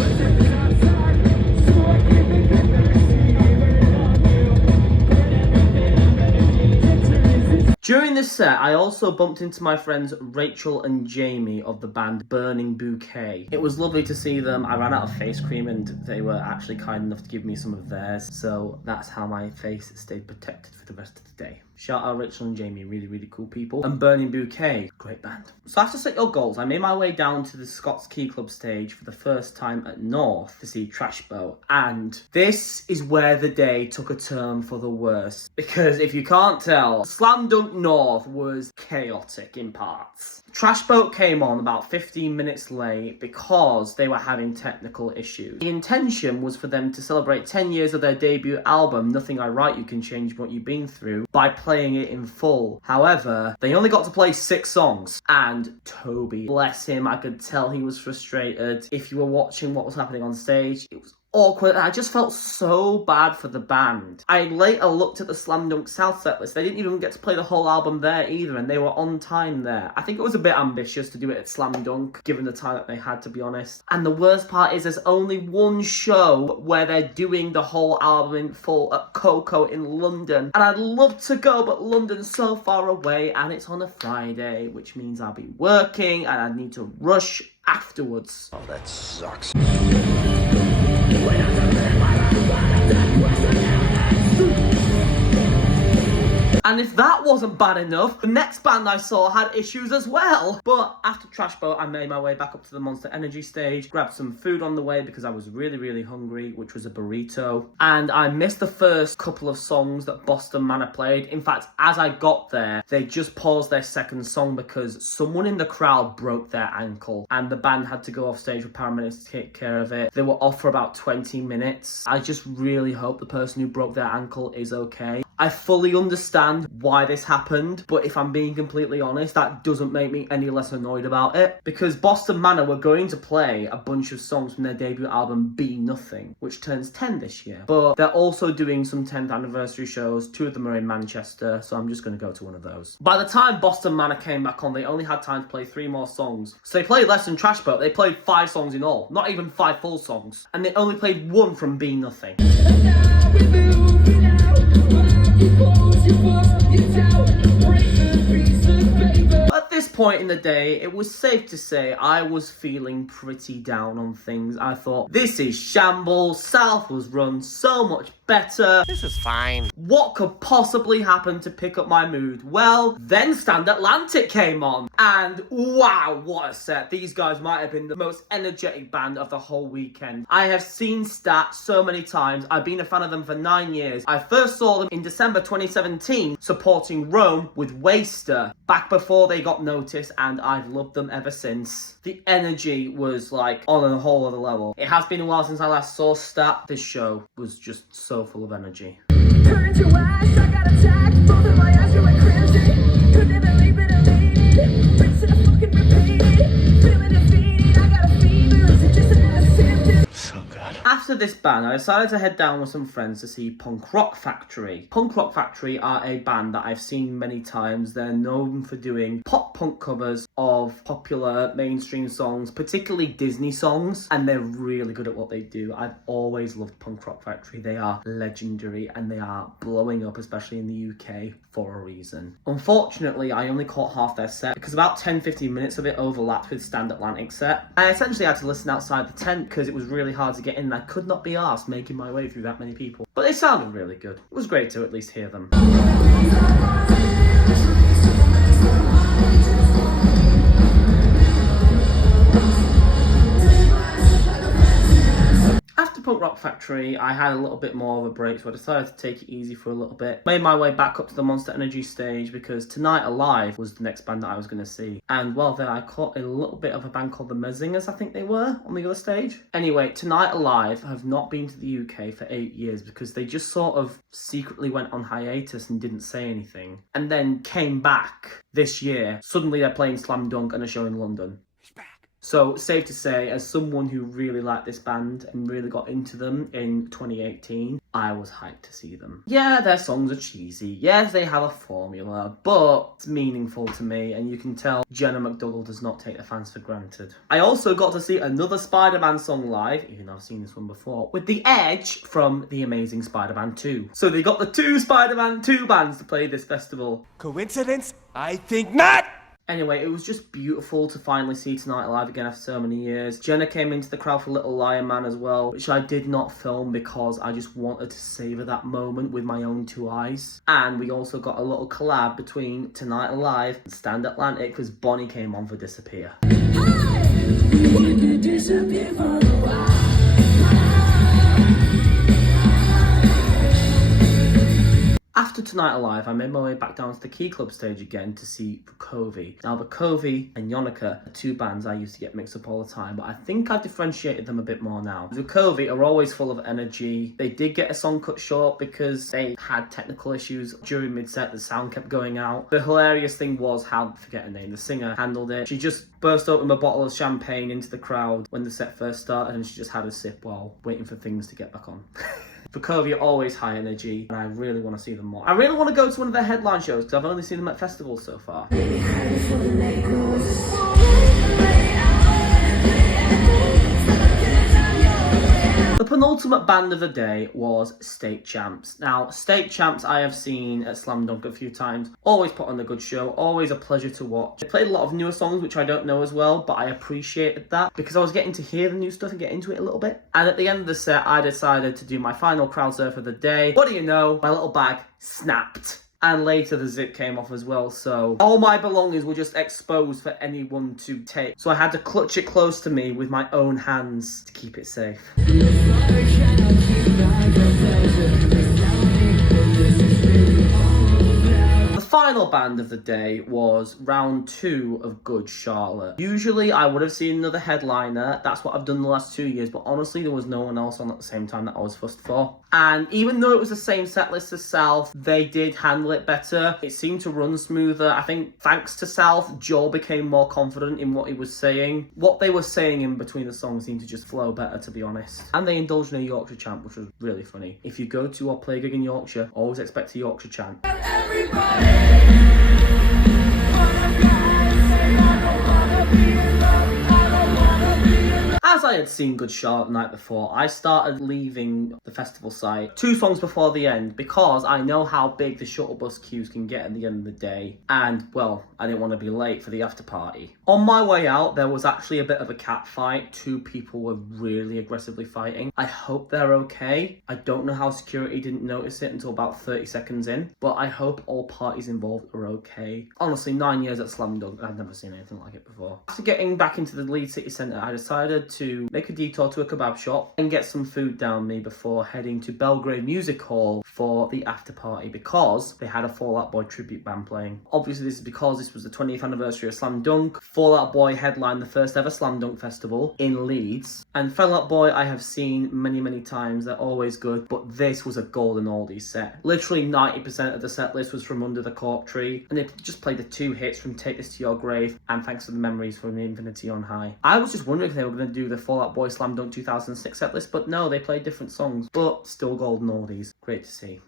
During this set, I also bumped into my friends Rachel and Jamie of the band Burning Bouquet. It was lovely to see them. I ran out of face cream and they were actually kind enough to give me some of theirs. So that's how my face stayed protected for the rest of the day. Shout out Rachel and Jamie, really, really cool people. And Burning Bouquet, great band. So after Set Your Goals, I made my way down to the Scots Key Club stage for the first time at North to see Trash Boat. And this is where the day took a turn for the worse. Because if you can't tell, Slam Dunk North was chaotic in parts. Trash Boat came on about 15 minutes late because they were having technical issues. The intention was for them to celebrate 10 years of their debut album, Nothing I Write You Can Change What You've Been Through, by playing it in full. However, they only got to play 6 songs, and Toby, bless him, I could tell he was frustrated. If you were watching what was happening on stage, it was awkward, and I just felt so bad for the band. I later looked at the Slam Dunk South set list. They didn't even get to play the whole album there either, and they were on time there. I think it was a bit ambitious to do it at Slam Dunk, given the time that they had, to be honest. And the worst part is there's only one show where they're doing the whole album in full at Coco in London. And I'd love to go, but London's so far away, and it's on a Friday, which means I'll be working, and I need to rush afterwards. Oh, that sucks. And if that wasn't bad enough, the next band I saw had issues as well. But after Trash Boat, I made my way back up to the Monster Energy stage, grabbed some food on the way because I was really, really hungry, which was a burrito. And I missed the first couple of songs that Boston Manor played. In fact, as I got there, they just paused their second song because someone in the crowd broke their ankle. And the band had to go off stage with paramedics to take care of it. They were off for about 20 minutes. I just really hope the person who broke their ankle is okay. I fully understand why this happened, but if I'm being completely honest, that doesn't make me any less annoyed about it, because Boston Manor were going to play a bunch of songs from their debut album Be Nothing, which turns 10 this year, but they're also doing some 10th anniversary shows. 2 of them are in Manchester, so I'm just going to go to one of those. By the time Boston Manor came back on, they only had time to play 3 more songs, so they played less than Trash Boat. They played 5 songs in all, not even 5 full songs, and they only played 1 from Be Nothing. At this point in the day, it was safe to say I was feeling pretty down on things. I thought, this is shambles, South was run so much better. This is fine. What could possibly happen to pick up my mood? Well, then Stand Atlantic came on, and wow, what a set. These guys might have been the most energetic band of the whole weekend. I have seen Stat so many times. I've been a fan of them for 9 years. I first saw them in December 2017 supporting Rome with Waster, back before they got noticed, and I've loved them ever since. The energy was like on a whole other level. It has been a while since I last saw Stat. This show was just so full of energy. Turn to ash, I got attacked. Both of my eyes were like crazy. Couldn't believe it, elated. Rinse it, fucking repeated. Feeling defeated, I got a fever. Is it just another symptom? So good. After this band, I decided to head down with some friends to see Punk Rock Factory. Punk Rock Factory are a band that I've seen many times. They're known for doing pop punk covers of popular mainstream songs, particularly Disney songs, and they're really good at what they do. I've always loved Punk Rock Factory. They are legendary and they are blowing up, especially in the UK, for a reason. Unfortunately, I only caught half their set because about 10-15 minutes of it overlapped with Stand Atlantic set. I essentially had to listen outside the tent because it was really hard to get in and I could not be arsed making my way through that many people. But they sounded really good. It was great to at least hear them. Factory, I had a little bit more of a break, so I decided to take it easy for a little bit. Made my way back up to the Monster Energy stage because Tonight Alive was the next band that I was going to see. And well, then I caught a little bit of a band called the Mezingers, I think they were, on the other stage. Anyway, Tonight Alive have not been to the UK for 8 years because they just sort of secretly went on hiatus and didn't say anything. And then came back this year. Suddenly they're playing Slam Dunk and a show in London. So, safe to say, as someone who really liked this band and really got into them in 2018, I was hyped to see them. Yeah, their songs are cheesy. Yes, they have a formula, but it's meaningful to me, and you can tell Jenna McDougall does not take the fans for granted. I also got to see another Spider-Man song live, even though I've seen this one before, with The Edge from The Amazing Spider-Man 2. So they got the two Spider-Man 2 bands to play this festival. Coincidence? I think not! Anyway, it was just beautiful to finally see Tonight Alive again after so many years. Jenna came into the crowd for Little Lion Man as well, which I did not film because I just wanted to savour that moment with my own two eyes. And we also got a little collab between Tonight Alive and Stand Atlantic because Bonnie came on for Disappear. Disappear for a while. After Tonight Alive, I made my way back down to the Key Club stage again to see Vukovi. Now, Vukovi and Yonica are two bands I used to get mixed up all the time, but I think I've differentiated them a bit more now. Vukovi are always full of energy. They did get a song cut short because they had technical issues during mid-set. The sound kept going out. The hilarious thing was how, I forget her name, the singer handled it. She just burst open a bottle of champagne into the crowd when the set first started, and she just had a sip while waiting for things to get back on. Vukovi are always high energy, and I really want to see them more. I really want to go to one of their headline shows because I've only seen them at festivals so far. The penultimate band of the day was State Champs. Now, State Champs I have seen at Slam Dunk a few times. Always put on a good show, always a pleasure to watch. They played a lot of newer songs which I don't know as well, but I appreciated that because I was getting to hear the new stuff and get into it a little bit. And at the end of the set, I decided to do my final crowd surf of the day. What do you know? My little bag snapped. And later the zip came off as well, so all my belongings were just exposed for anyone to take. So I had to clutch it close to me with my own hands to keep it safe. The final band of the day was round 2 of Good Charlotte. Usually I would have seen another headliner. That's what I've done the last 2 years, but honestly there was no one else on at the same time that I was fussed for. And even though it was the same set list as South, they did handle it better. It seemed to run smoother. I think thanks to South, Joel became more confident in what he was saying. What they were saying in between the songs seemed to just flow better, to be honest. And they indulged in a Yorkshire chant, which was really funny. If you go to or play a gig in Yorkshire, always expect a Yorkshire chant. As I had seen Good Charlotte the night before, I started leaving the festival site 2 songs before the end because I know how big the shuttle bus queues can get at the end of the day. And, well, I didn't want to be late for the after party. On my way out, there was actually a bit of a cat fight. 2 people were really aggressively fighting. I hope they're okay. I don't know how security didn't notice it until about 30 seconds in, but I hope all parties involved are okay. Honestly, 9 years at Slam Dunk, I've never seen anything like it before. After getting back into the Leeds City Centre, I decided to make a detour to a kebab shop and get some food down me before heading to Belgrave Music Hall for the after party because they had a Fall Out Boy tribute band playing. Obviously this is because this was the 20th anniversary of Slam Dunk. Fall Out Boy headlined the first ever Slam Dunk festival in Leeds, and Fall Out Boy I have seen many times. They're always good, but this was a golden oldies set. Literally 90% of the set list was from Under the Cork Tree, and they just played the 2 hits from Take This to Your Grave and Thanks for the Memories from Infinity on High. I was just wondering if they were going to do the Fall Out Boy Slam Dunk 2006 set list, but no, they played different songs, but still golden oldies. Great to see.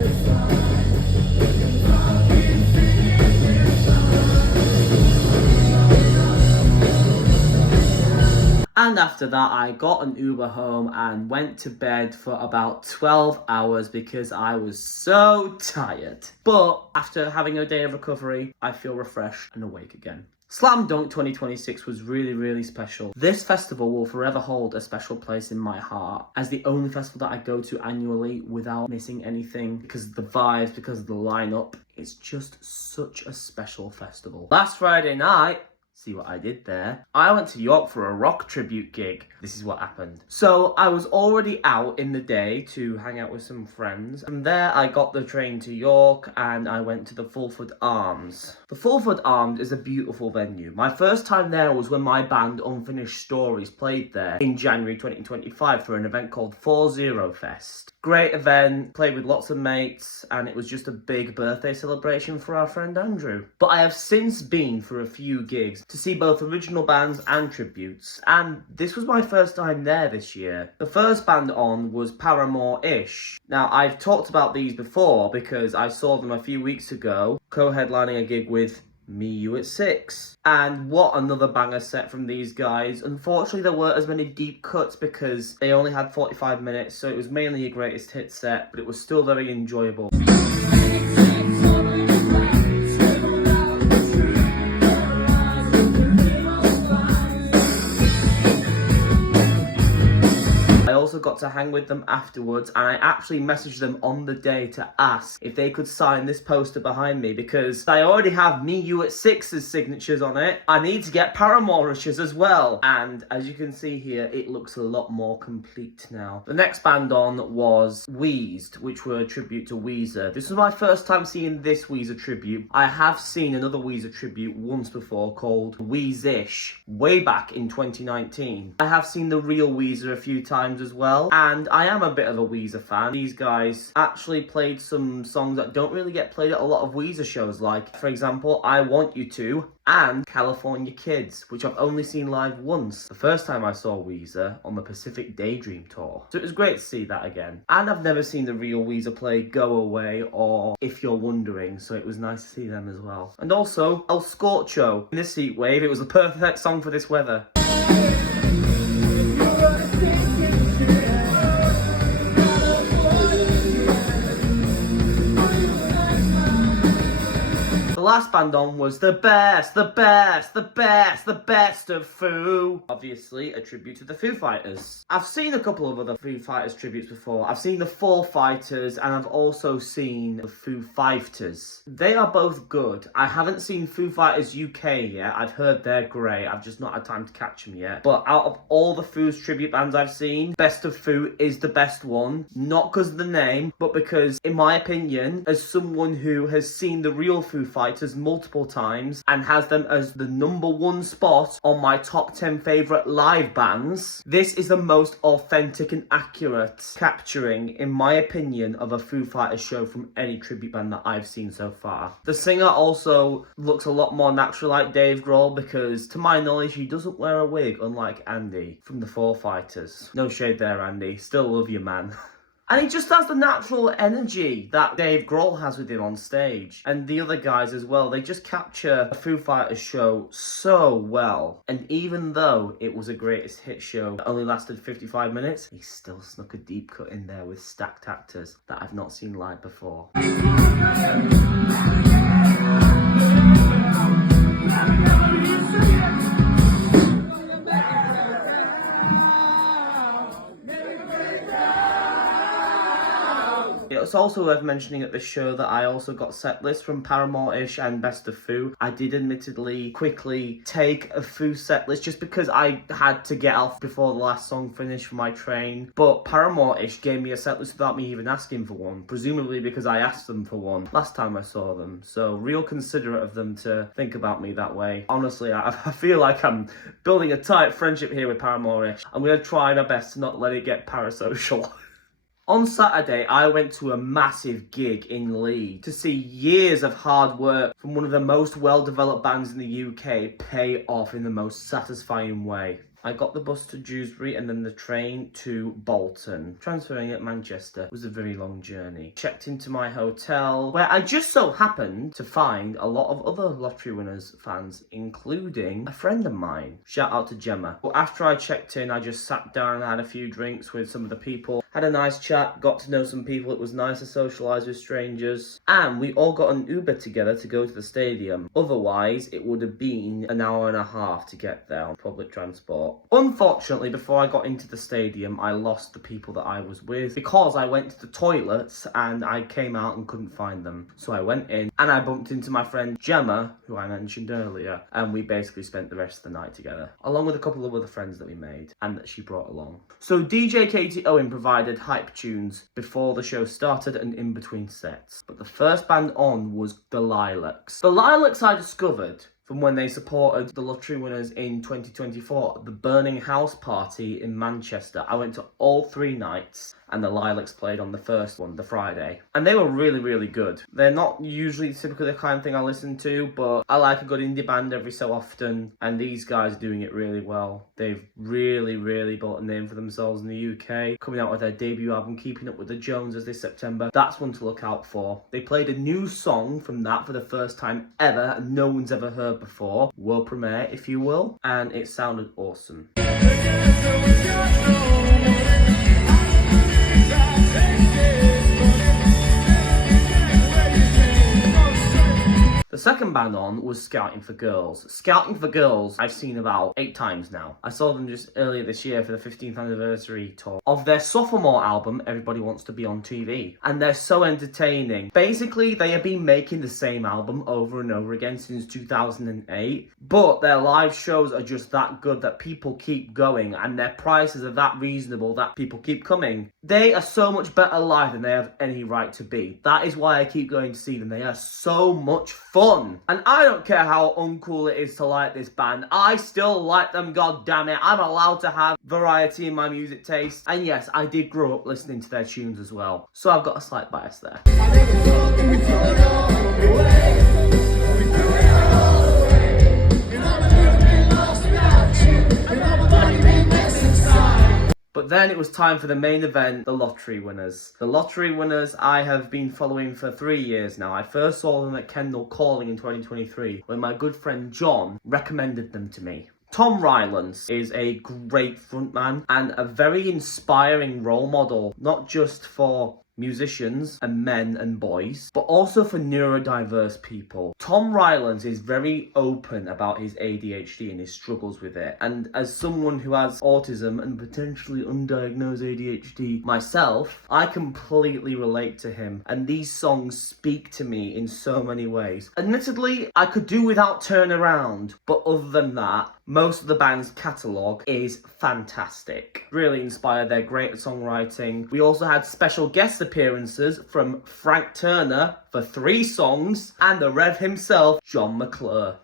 And after that, I got an Uber home and went to bed for about 12 hours because I was so tired. But after having a day of recovery, I feel refreshed and awake again. Slam Dunk 2026 was really special. This festival will forever hold a special place in my heart as the only festival that I go to annually without missing anything because of the vibes, because of the lineup. It's just such a special festival. Last Friday night, See what I did there? I went to York for a rock tribute gig. This is what happened. So I was already out in the day to hang out with some friends. From there, I got the train to York and I went to the Fulford Arms. The Fulford Arms is a beautiful venue. My first time there was when my band Unfinished Stories played there in January 2025 for an event called 40 Fest. Great event, played with lots of mates, and it was just a big birthday celebration for our friend Andrew. But I have since been for a few gigs to see both original bands and tributes, and this was my first time there this year. The first band on was Paramore-ish. Now, I've talked about these before because I saw them a few weeks ago, co-headlining a gig with Me, You at 6. And what another banger set from these guys. Unfortunately, there weren't as many deep cuts because they only had 45 minutes, so it was mainly a greatest hit set, but it was still very enjoyable. I also got to hang with them afterwards, and I actually messaged them on the day to ask if they could sign this poster behind me because I already have Me, You at 6's signatures on it. I need to get Paramore's as well. And as you can see here, it looks a lot more complete now. The next band on was Wheezed, which were a tribute to Weezer. This was my first time seeing this Weezer tribute. I have seen another Weezer tribute once before called Weezish, way back in 2019. I have seen the real Weezer a few times as well, and I am a bit of a Weezer fan. These guys actually played some songs that don't really get played at a lot of Weezer shows, like, for example, I Want You To and California Kids, which I've only seen live once. The first time I saw Weezer on the Pacific Daydream tour. So it was great to see that again. And I've never seen the real Weezer play Go Away or If You're Wondering, so it was nice to see them as well. And also, El Scorcho in this heat wave. It was the perfect song for this weather. The last band on was the best of Foo. Obviously, a tribute to the Foo Fighters. I've seen a couple of other Foo Fighters tributes before. I've seen the Four Fighters and I've also seen the Foo Fighters. They are both good. I haven't seen Foo Fighters UK yet. I've heard they're great. I've just not had time to catch them yet. But out of all the Foo's tribute bands I've seen, Best of Foo is the best one. Not because of the name, but because, in my opinion, as someone who has seen the real Foo Fighters multiple times and has them as the #1 spot on my top 10 favourite live bands, this is the most authentic and accurate capturing, in my opinion, of a Foo Fighters show from any tribute band that I've seen so far. The singer also looks a lot more natural like Dave Grohl because, to my knowledge, he doesn't wear a wig, unlike Andy from the Four Fighters. No shade there, Andy. Still love you, man. And he just has the natural energy that Dave Grohl has with him on stage. And the other guys as well, they just capture a Foo Fighters show so well. And even though it was a greatest hit show that only lasted 55 minutes, he still snuck a deep cut in there with stacked actors that I've not seen live before. It's also worth mentioning at this show that I also got set lists from Paramore-ish and Best of Foo. I did admittedly quickly take a Foo set list just because I had to get off before the last song finished for my train. But Paramore-ish gave me a set list without me even asking for one, presumably because I asked them for one last time I saw them. So real considerate of them to think about me that way. Honestly, I feel like I'm building a tight friendship here with Paramore-ish. I'm going to try my best to not let it get parasocial. On Saturday, I went to a massive gig in Leeds to see years of hard work from one of the most well-developed bands in the UK pay off in the most satisfying way. I got the bus to Dewsbury and then the train to Bolton. Transferring at Manchester was a very long journey. Checked into my hotel, where I just so happened to find a lot of other Lottery Winners fans, including a friend of mine. Shout out to Gemma. But after I checked in, I just sat down and had a few drinks with some of the people had a nice chat, got to know some people. It was nice to socialise with strangers. And we all got an Uber together to go to the stadium. Otherwise, it would have been an hour and a half to get there on public transport. Unfortunately, before I got into the stadium, I lost the people that I was with because I went to the toilets and I came out and couldn't find them. So I went in and I bumped into my friend Gemma, who I mentioned earlier, and we basically spent the rest of the night together, along with a couple of other friends that we made and that she brought along. So DJ Katie Owen provided hype tunes before the show started and in between sets. But the first band on was The Lilacs. The Lilacs I discovered from when they supported the lottery winners in 2024 at the Burning House party in Manchester. I went to all 3 nights and the Lilacs played on the first one, the Friday. And they were really, really good. They're not usually typically the kind of thing I listen to, but I like a good indie band every so often, and these guys are doing it really well. They've really, really built a name for themselves in the UK, coming out with their debut album, Keeping Up With The Joneses, this September. That's one to look out for. They played a new song from that for the first time ever, and no one's ever heard before. World premiere, if you will, and it sounded awesome. The second band on was Scouting for Girls. Scouting for Girls I've seen about 8 times now. I saw them just earlier this year for the 15th anniversary tour of their sophomore album, Everybody Wants to Be on TV. And they're so entertaining. Basically, they have been making the same album over and over again since 2008. But their live shows are just that good that people keep going, and their prices are that reasonable that people keep coming. They are so much better live than they have any right to be. That is why I keep going to see them. They are so much fun. And I don't care how uncool it is to like this band. I still like them, god damn it. I'm allowed to have variety in my music taste. And yes, I did grow up listening to their tunes as well. So I've got a slight bias there. But then it was time for the main event, the lottery winners. The lottery winners I have been following for 3 years now. I first saw them at Kendall Calling in 2023 when my good friend John recommended them to me. Tom Rylance is a great frontman and a very inspiring role model, not just for musicians and men and boys, but also for neurodiverse people. Tom Rylance is very open about his ADHD and his struggles with it. And as someone who has autism and potentially undiagnosed ADHD myself, I completely relate to him. And these songs speak to me in so many ways. Admittedly, I could do without Turn Around, but other than that, most of the band's catalogue is fantastic. Really inspired, they're great at songwriting. We also had special guest appearances from Frank Turner for 3 songs and the Rev himself, John McClure.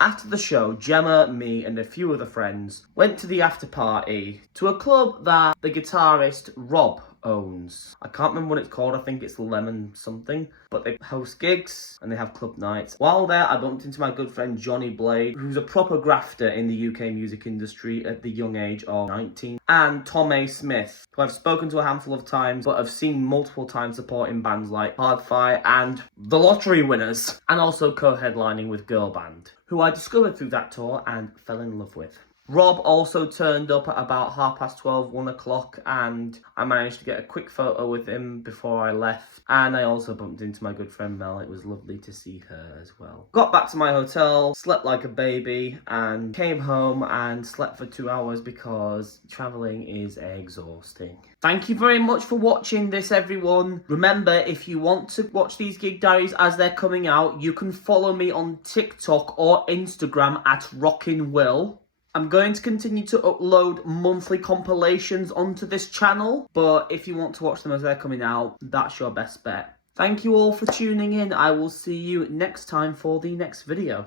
After the show, Gemma, me and a few other friends went to the after party to a club that the guitarist Rob owns. I can't remember what it's called, I think it's Lemon something, but they host gigs and they have club nights. While there, I bumped into my good friend Johnny Blade, who's a proper grafter in the UK music industry at the young age of 19, and Tom A. Smith, who I've spoken to a handful of times, but I've seen multiple times supporting bands like Hardfire and The Lottery Winners, and also co-headlining with Girl Band, who I discovered through that tour and fell in love with. Rob also turned up at about 12:30, 1 o'clock, and I managed to get a quick photo with him before I left. And I also bumped into my good friend Mel. It was lovely to see her as well. Got back to my hotel, slept like a baby, and came home and slept for 2 hours because travelling is exhausting. Thank you very much for watching this, everyone. Remember, if you want to watch these gig diaries as they're coming out, you can follow me on TikTok or Instagram at RockinWill. I'm going to continue to upload monthly compilations onto this channel, but if you want to watch them as they're coming out, that's your best bet. Thank you all for tuning in. I will see you next time for the next video.